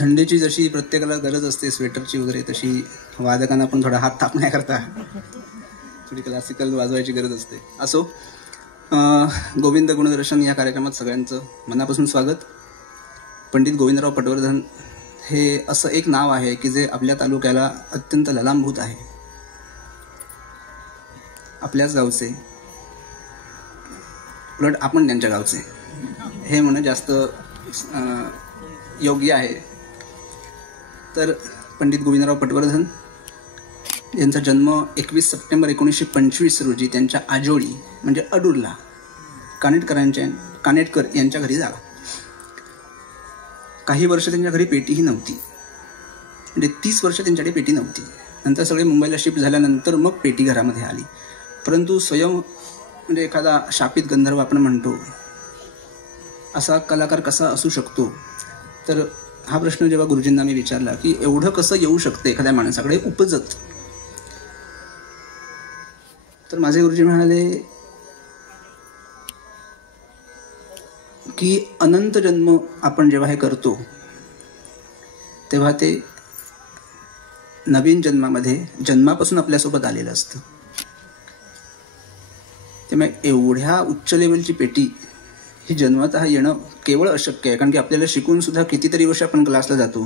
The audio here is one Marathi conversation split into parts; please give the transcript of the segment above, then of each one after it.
थंडीची जशी प्रत्येकाला गरज असते स्वेटरची वगैरे, तशी वादकांना पण थोडा हात थापण्याकरता थोडी क्लासिकल वाजवायची गरज असते. असो, गोविंद गुणदर्शन या कार्यक्रमात सगळ्यांचं मनापासून स्वागत. पंडित गोविंदराव पटवर्धन हे असं एक नाव आहे की जे आपल्या तालुक्याला अत्यंत ललांभूत आहे. आपल्याच गावचे, उलट आपण त्यांच्या गावचे हे म्हणणं जास्त योग्य आहे. तर पंडित गोविंदराव पटवर्धन यांचा जन्म 21 सप्टेंबर 1925 रोजी त्यांच्या आजोळी म्हणजे अडूरला कानेटकर यांच्या घरी झाला. काही वर्ष त्यांच्या घरी पेटीही नव्हती, म्हणजे 30 वर्ष त्यांच्याकडे पेटी नव्हती. नंतर सगळे मुंबईला शिफ्ट झाल्यानंतर मग पेटी घरामध्ये आली. परंतु स्वयं म्हणजे एखादा शापित गंधर्व आपण म्हणतो असा कलाकार कसा असू शकतो, तर हा प्रश्न जेव्हा गुरुजींना मी विचारला की एवढं कसं येऊ शकतं एखाद्या माणसाकडे उपजत, तर माझे गुरुजी म्हणाले की अनंत जन्म आपण जेव्हा हे करतो तेव्हा ते नवीन जन्मामध्ये जन्मापासून आपल्यासोबत आलेलं असतं. त्यामुळे एवढ्या उच्च लेवलची पेटी ही जन्मतः येणं केवळ अशक्य आहे. कारण की आपल्याला शिकून सुद्धा कितीतरी वर्ष आपण क्लासला जातो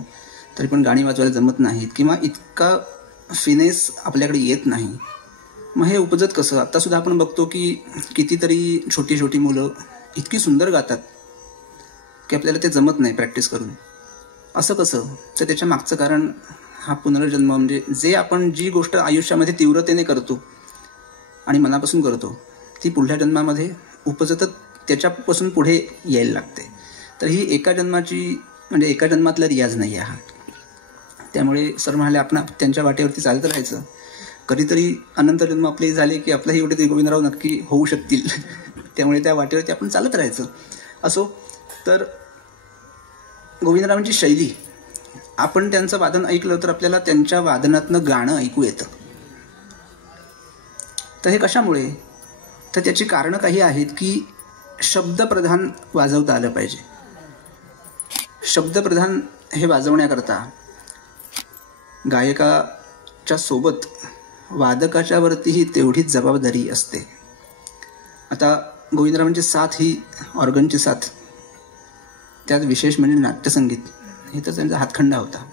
तरी पण गाणी वाजवायला जमत नाहीत किंवा इतका फिनेस आपल्याकडे येत नाही. मग हे उपजत कसं? आत्तासुद्धा आपण बघतो की कितीतरी छोटी छोटी मुलं इतकी सुंदर गातात की आपल्याला ते जमत नाही प्रॅक्टिस करून. असं कसं? तर त्याच्या मागचं कारण हा पुनर्जन्म, म्हणजे जे आपण जी गोष्ट आयुष्यामध्ये तीव्रतेने करतो आणि मनापासून करतो ती पुढल्या जन्मामध्ये उपजतच त्याच्यापासून पुढे यायला लागते. तर ही एका जन्माची म्हणजे एका जन्मातला रियाज नाही आहे हा. त्यामुळे सर म्हणाले आपण त्यांच्या वाटेवरती चालत राहायचं. कधीतरी अनंत जन्म आपले झाले की आपलाही एवढे तरी गोविंदराव नक्की होऊ शकतील. त्यामुळे त्या वाटेवरती आपण चालत राहायचं. असो, तर गोविंदरावांची शैली, आपण त्यांचं वादन ऐकलं तर आपल्याला त्यांच्या वादनातनं गाणं ऐकू येतं. तर हे कशामुळे? तर त्याची कारणं काही आहेत की शब्दप्रधान वाजवता आलं पाहिजे. शब्दप्रधान हे वाजवण्याकरता गायकाच्या सोबत वादकाच्या वरतीही तेवढीच जबाबदारी असते. आता गोविंदरावांची साथ ही ऑर्गनची साथ, त्यात विशेष म्हणजे नाट्यसंगीत हे तर त्यांचा हातखंडा होता.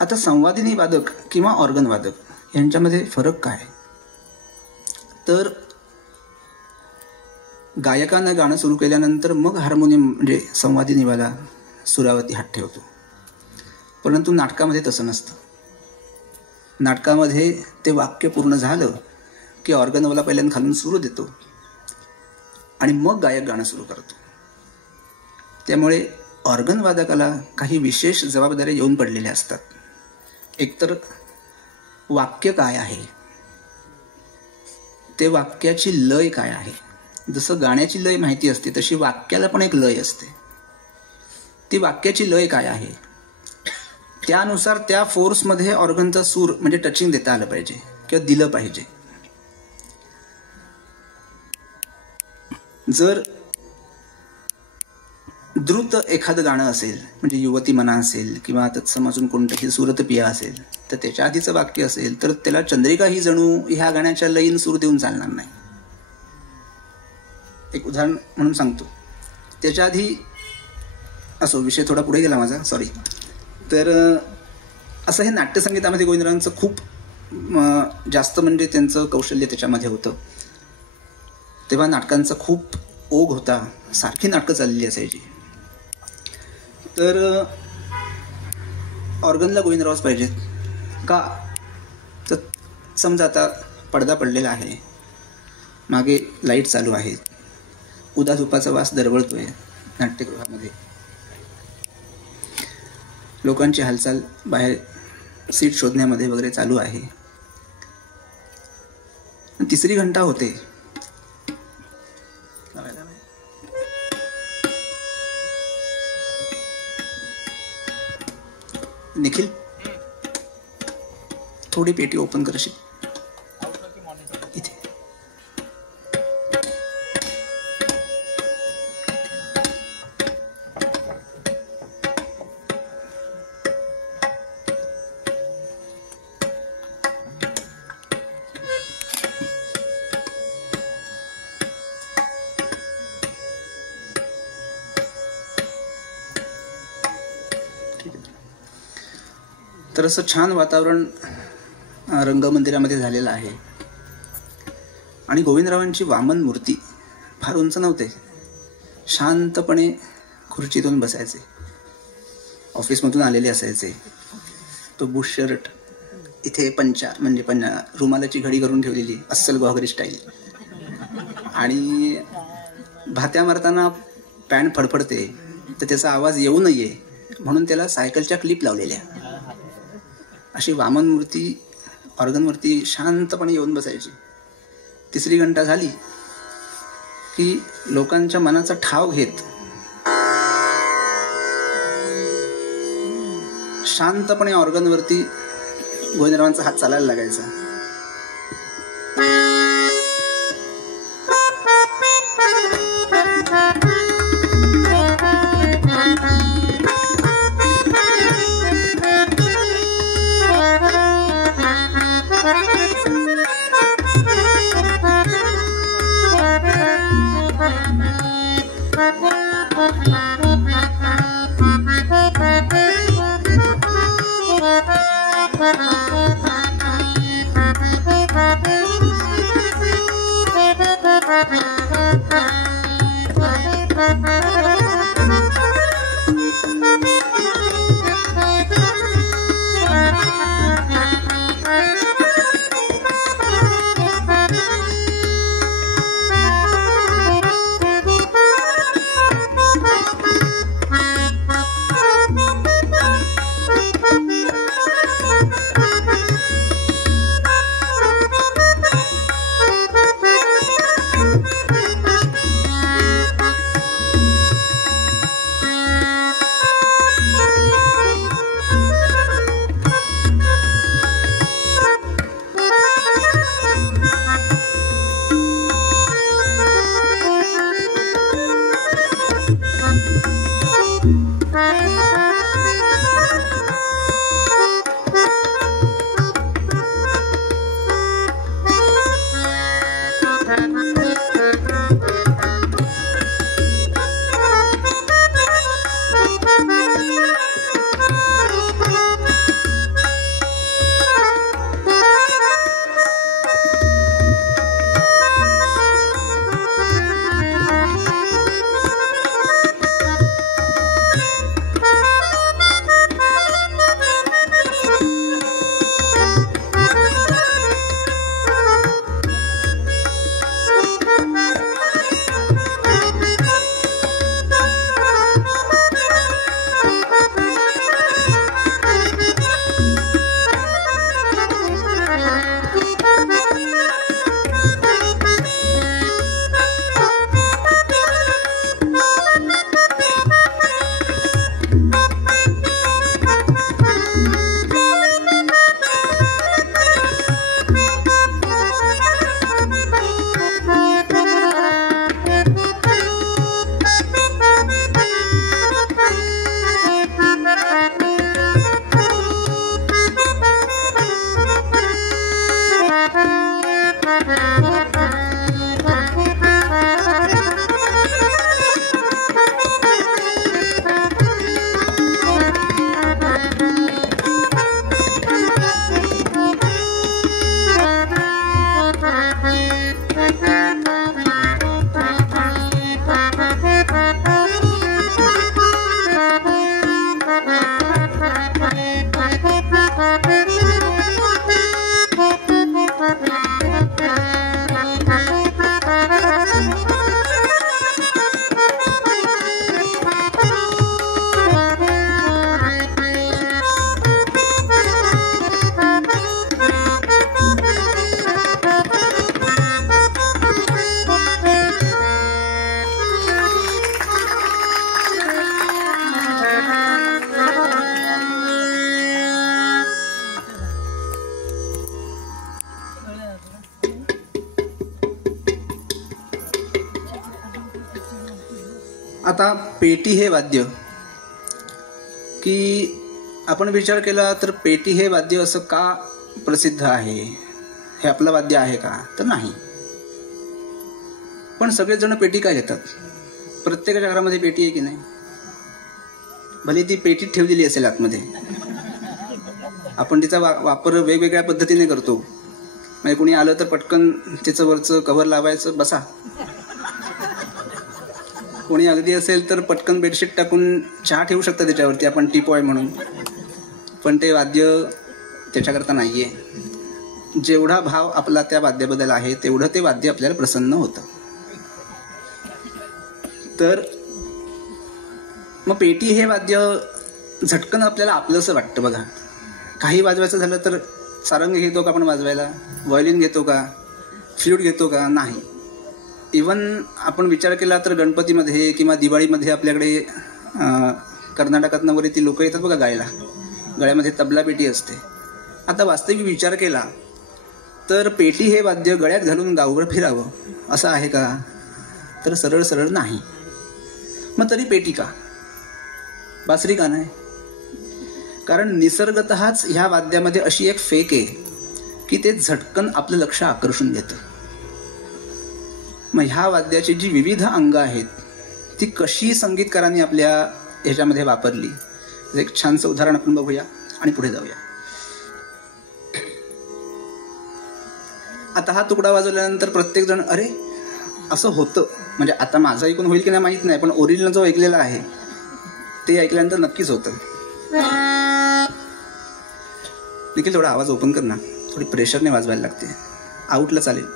आता संवादिनी वादक किंवा ऑर्गन वादक यांच्यामध्ये फरक काय? तर गायकानं गाणं सुरू केल्यानंतर मग हार्मोनियम म्हणजे संवादिनीवाला सुरावरती हात ठेवतो. परंतु नाटकामध्ये तसं नसतं. नाटकामध्ये ते वाक्य पूर्ण झालं की ऑर्गनवाला पहिल्यांदा खालून सुरू देतो आणि मग गायक गाणं सुरू करतो. त्यामुळे ऑर्गन वादकाला काही विशेष जबाबदाऱ्या येऊन पडलेल्या असतात. एकतर वाक्य काय आहे, ते वाक्याची लय काय आहे. जसं गाण्याची लय माहिती असते तशी वाक्याला पण एक लय असते. ती वाक्याची लय काय आहे त्यानुसार त्या फोर्समध्ये ऑर्गनचा सूर म्हणजे टचिंग देता आलं पाहिजे किंवा दिलं पाहिजे. जर द्रुत एखादं गाणं असेल म्हणजे युवती मना असेल किंवा तत्सम कोणतंही सुरतपिया असेल तर त्याच्या आधीचं वाक्य असेल तर त्याला चंद्रिका ही जणू ह्या गाण्याच्या लयीन सूर देऊन चालणार नाही. एक उदाहरण म्हणून सांगतो. त्याच्या आधी असो, विषय थोडा पुढे गेला माझा, सॉरी. तर असं हे नाट्यसंगीतामध्ये गोविंदरावांचं खूप जास्त म्हणजे त्यांचं कौशल्य त्याच्यामध्ये होतं. तेव्हा नाटकांचा खूप ओघ होता, सारखी नाटकं चाललेली असायची. तर ऑर्गनला गोविंदरावच पाहिजेत का? तर समजा आता पडदा पडलेला आहे, मागे लाईट चालू आहे, उदाधुपाचा वास दरवळतोय नाट्यगृहामध्ये, लोकांची हालचाल बाहेर सीट शोधण्यामध्ये वगैरे चालू आहे. 3री घंटा होते. निखिल, थोडी पेटी ओपन करशील इथे. तर असं छान वातावरण रंगमंदिरामध्ये झालेलं आहे. आणि गोविंदरावांची वामन मूर्ती फार उंच नव्हते, शांतपणे खुर्चीतून बसायचे. ऑफिसमधून आलेले असायचे. तो बुश शर्ट, इथे पंचा म्हणजे रुमालाची घडी करून ठेवलेली, अस्सल गोहागरी स्टाईल. आणि भात्या मारताना पॅन्ट फडफडते तर त्याचा आवाज येऊ नये म्हणून त्याला सायकलच्या क्लिप लावलेल्या. अशी वामन मूर्ती ऑर्गनवरती शांतपणे येऊन बसायची. 3री घंटा झाली की लोकांच्या मनाचा ठाव घेत शांतपणे ऑर्गनवरती गोविंदरावांचा हात चालायला लागायचा. आता पेटी हे वाद्य की आपण विचार केला तर पेटी हे वाद्य असं का प्रसिद्ध आहे, हे आपलं वाद्य आहे का, तर नाही. पण सगळेच जण पेटी काय घेतात? प्रत्येकाच्या घरामध्ये पेटी आहे की नाही? भले ती पेटीत ठेवलेली असेल आतमध्ये, आपण तिचा वापर वेगवेगळ्या पद्धतीने करतो. म्हणजे कुणी आलं तर पटकन तिचं वरचं कव्हर लावायचं, बसा. कोणी अगदी असेल तर पटकन बेडशीट टाकून चहा ठेवू शकतं त्याच्यावरती, आपण टीपॉय म्हणून. पण ते वाद्य त्याच्याकरता नाही आहे. जेवढा भाव आपला त्या वाद्याबद्दल आहे तेवढं ते वाद्य आपल्याला प्रसन्न होतं. तर मग पेटी हे वाद्य झटकन आपल्याला आपलंसं वाटतं बघा. काही वाजवायचं झालं तर सारंग घेतो का आपण वाजवायला, व्हायोलिन घेतो का, फ्लूट घेतो का, नाही. इवन आपण विचार केला तर गणपतीमध्ये किंवा दिवाळीमध्ये आपल्याकडे कर्नाटकातनं वगैरे ती लोकं येतात बघा गायला, गळ्यामध्ये तबला पेटी असते. आता वास्तविक विचार केला तर पेटी हे वाद्य गळ्यात घालून गावभर फिरावं असं आहे का, तर सरळ सरळ नाही. मग तरी पेटी का, बासरी का नाही? कारण निसर्गतःच ह्या वाद्यामध्ये अशी एक फेक आहे की ते झटकन आपलं लक्ष आकर्षून घेतं. मग ह्या वाद्याची जी विविध अंग आहेत ती कशी संगीतकारांनी आपल्या ह्याच्यामध्ये वापरली, एक छानसं उदाहरण आपण बघूया आणि पुढे जाऊया. आता हा तुकडा वाजवल्यानंतर प्रत्येक जण अरे असं होतं, म्हणजे आता माझं ऐकून होईल की नाही माहीत नाही, पण ओरिजिनल जो ऐकलेला आहे ते ऐकल्यानंतर नक्कीच होतं. देखील थोडा आवाज ओपन कर ना, थोडी प्रेशरने वाजवायला लागते. आउटला चालेल.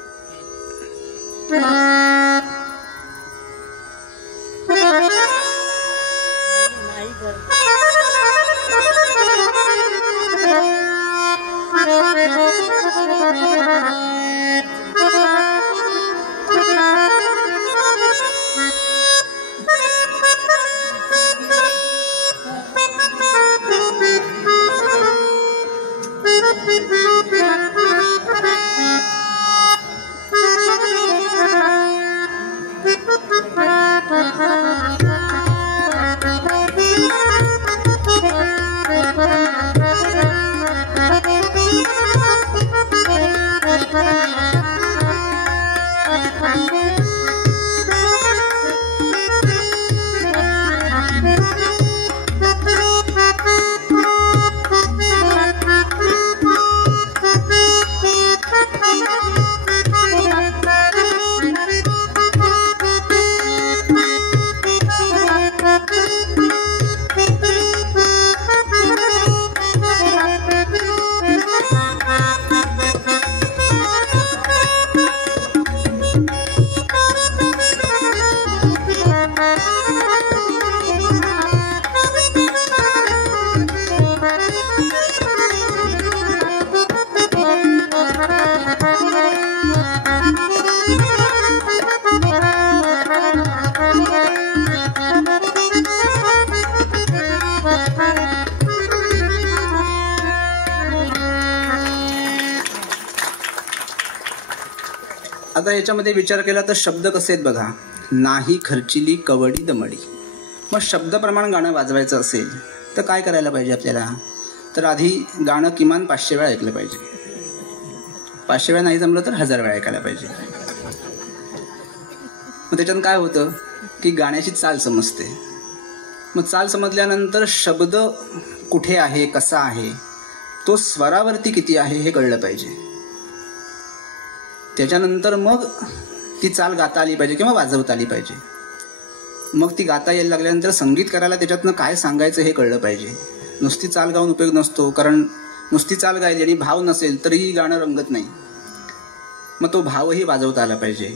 आता याच्यामध्ये विचार केला तर शब्द कसे आहेत बघा. नाही खर्चिली कवडी दमडी. मग शब्दप्रमाण गाणं वाजवायचं असेल तर काय करायला पाहिजे आपल्याला, तर आधी गाणं किमान 500 वेळा ऐकलं पाहिजे. 500 वेळा नाही जमलं तर 1000 वेळा ऐकायला पाहिजे. मग त्याच्यानं काय होतं की गाण्याची चाल समजते. मग चाल समजल्यानंतर शब्द कुठे आहे, कसा आहे, तो स्वरावरती किती आहे हे कळलं पाहिजे. त्याच्यानंतर मग ती चाल गाता आली पाहिजे किंवा वाजवता आली पाहिजे. मग ती गाता यायला लागल्यानंतर संगीतकाराला त्याच्यातनं काय सांगायचं हे कळलं पाहिजे. नुसती चाल गाऊन उपयोग नसतो, कारण नुसती चाल गायली आणि भाव नसेल तरीही गाणं रंगत नाही. मग तो भावही वाजवता आला पाहिजे.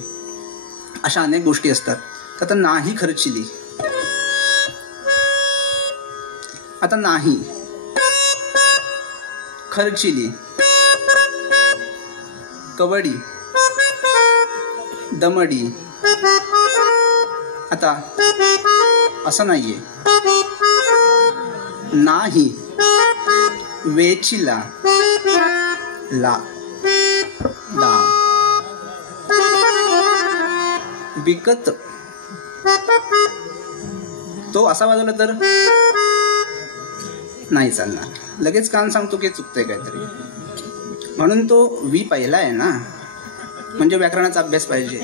अशा अनेक गोष्टी असतात. आता नाही खर्चिली, आता नाही खर्चिली, कवडी दमडी. आता असं नाहीये. नाही वेचिला ला दा विकत. तो असा वाजवला तर नाही चालणार. लगेच कान सांगतो की चुकतंय काहीतरी. म्हणून तो वी पहिला आहे ना, म्हणजे व्याकरणाचा अभ्यास पाहिजे.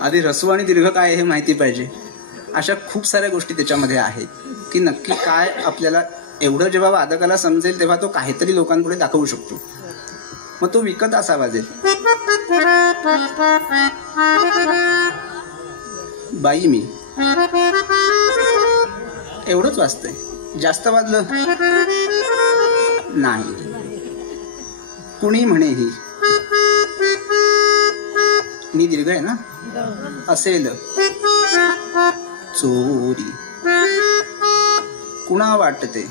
आधी ऱ्हस्व आणि दीर्घ काय हे माहिती पाहिजे. अशा खूप साऱ्या गोष्टी त्याच्यामध्ये आहेत की नक्की काय आपल्याला एवढं जेव्हा वादकाला समजेल तेव्हा तो काहीतरी लोकांपुढे दाखवू शकतो. मग तो विकत असा वाजेल. बाई मी एवढंच वाजतंय, जास्त वाजलं नाही. कुणी म्हणे ही नी दीर्घ आहे ना, असेल चोरी कुणा वाटते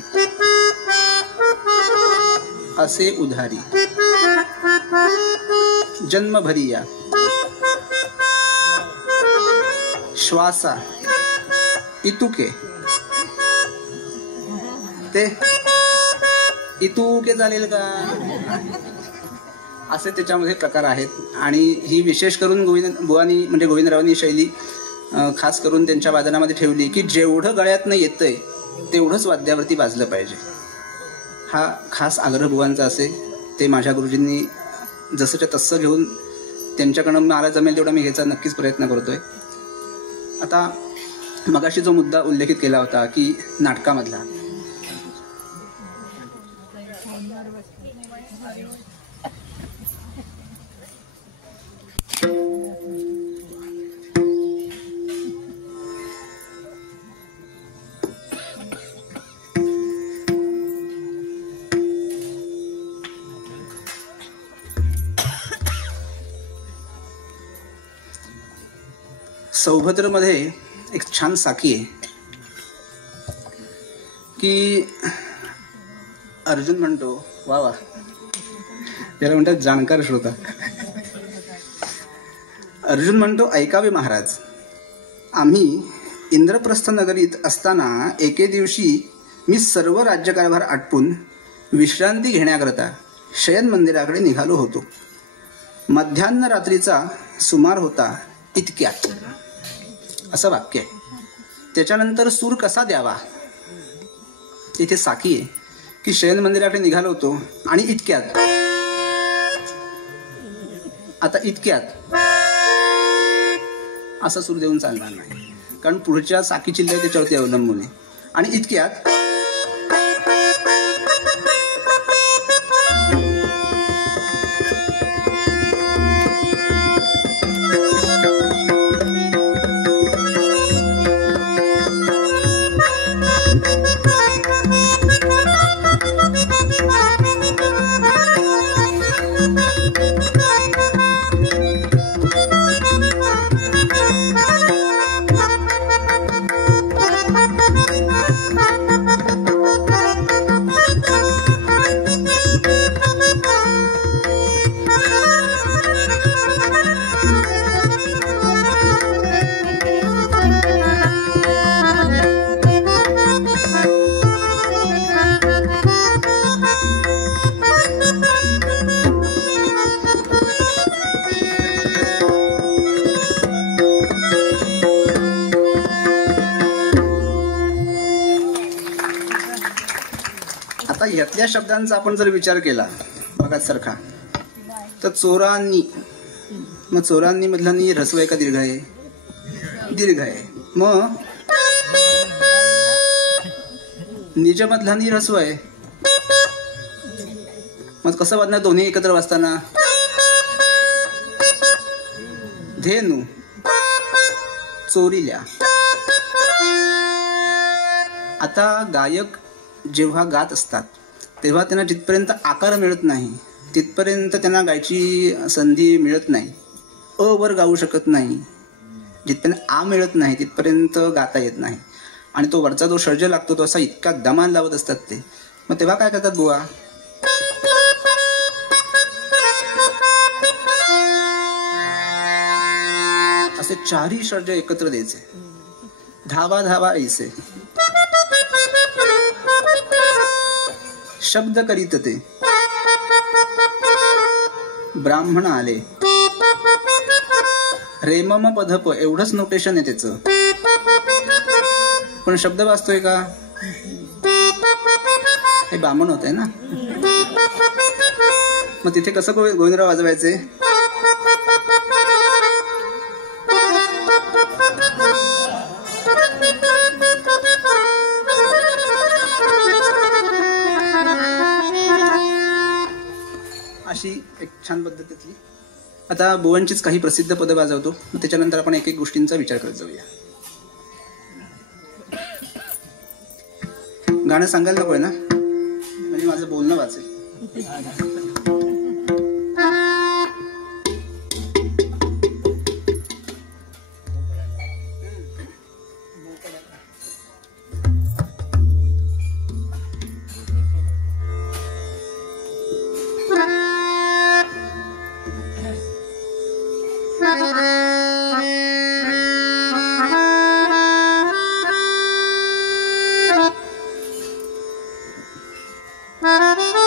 असे उधारी. जन्मभरी या श्वासा इतुके ते इतुके चालेल का, असे त्याच्यामध्ये प्रकार आहेत. आणि ही विशेष करून बुवानी म्हणजे गोविंदरावांनी शैली खास करून त्यांच्या वादनामध्ये ठेवली की जेवढं गळ्यातनं येतंय तेवढंच वाद्यावरती वाजलं पाहिजे. हा खास आग्रह बुवांचा असे. ते माझ्या गुरुजींनी जसंच्या तसं घेऊन त्यांच्याकडनं मला जमेल तेवढा मी घ्यायचा नक्कीच प्रयत्न करतोय. आता मगाशी जो मुद्दा उल्लेखित केला होता की नाटकामधला, सौभद्रमध्ये एक छान साखी आहे की अर्जुन म्हणतो, वा वा त्याला म्हणतात जाणकार श्रोता. अर्जुन म्हणतो, ऐकावे महाराज, आम्ही इंद्रप्रस्थ नगरीत असताना एके दिवशी मी सर्व राज्यकारभार आटपून विश्रांती घेण्याकरता शयन मंदिराकडे निघालो होतो. मध्यान्ह रात्रीचा सुमार होता इतक्यात, असं वाक्य आहे. त्याच्यानंतर सूर कसा द्यावा तिथे साखी आहे की शयन मंदिराकडे निघालो होतो आणि इतक्यात. आता इतक्यात असा सूर देऊन चालणार नाही, कारण पुढच्या साखी चिल्ल्या त्याच्यावरती अवलंबून आहे. आणि इतक्यात यातल्या शब्दांचा आपण जर विचार केला बघा सारखा, तर चोरांनी, मग चोरांनी मधला नी ऱ्हस्व आहे का दीर्घ आहे? दीर्घ आहे. मग निज मधला नी ऱ्हस्व आहे. मग कसं वाजणार दोन्ही एकत्र वाजताना? धेनू चोरील्या. आता गायक जेव्हा गात असतात तेव्हा त्यांना जिथपर्यंत आकार मिळत नाही तिथपर्यंत त्यांना गायची संधी मिळत नाही. अ वर गाऊ शकत नाही. जिथपर्यंत आ मिळत नाही तिथपर्यंत गाता येत नाही. आणि तो वरचा जो षड्ज लागतो तो असा इतका दमान लावत असतात ते. मग तेव्हा काय करतात बुवा? असे चारही षड्ज एकत्र द्यायचे. धावा धावा ऐसे शब्द करीत ते ब्राह्मण आले. रेमम पधप एवढंच नोटेशन आहे त्याचं, पण शब्द वाचतोय का? हे ब्राह्मण होत आहे ना. मग तिथे कसं गोविंदराव वाजवायचे? अशी एक छान पद्धतीतली. आता बुवांचीच काही प्रसिद्ध पदं वाजवतो, त्याच्यानंतर आपण एक एक गोष्टींचा विचार करत जाऊया. गाणं सांगायला नको आहे ना, म्हणजे माझं बोलणं वाचेल. Thank you.